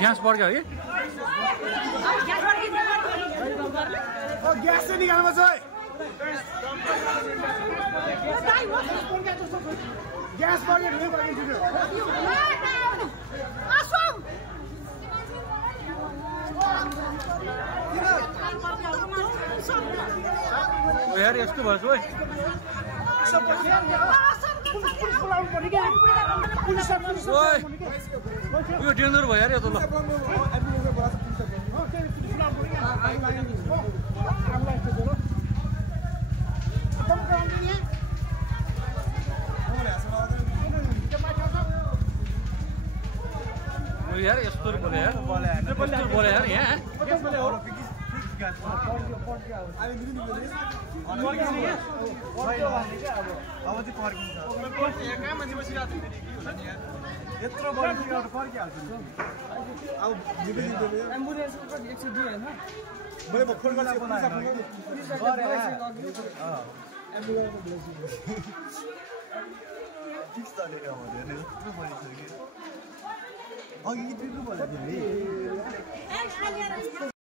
gas बढ्यो है gas चाहिँ निकाल्नु छ है ग्यास बढ्यो ढुङ्गा बढिन्छ यार यस्तो भएछ ओइ यो डेन्जर भयो यार यो त ल यार यस्तो बोले यार बोले यार यहाँ अघि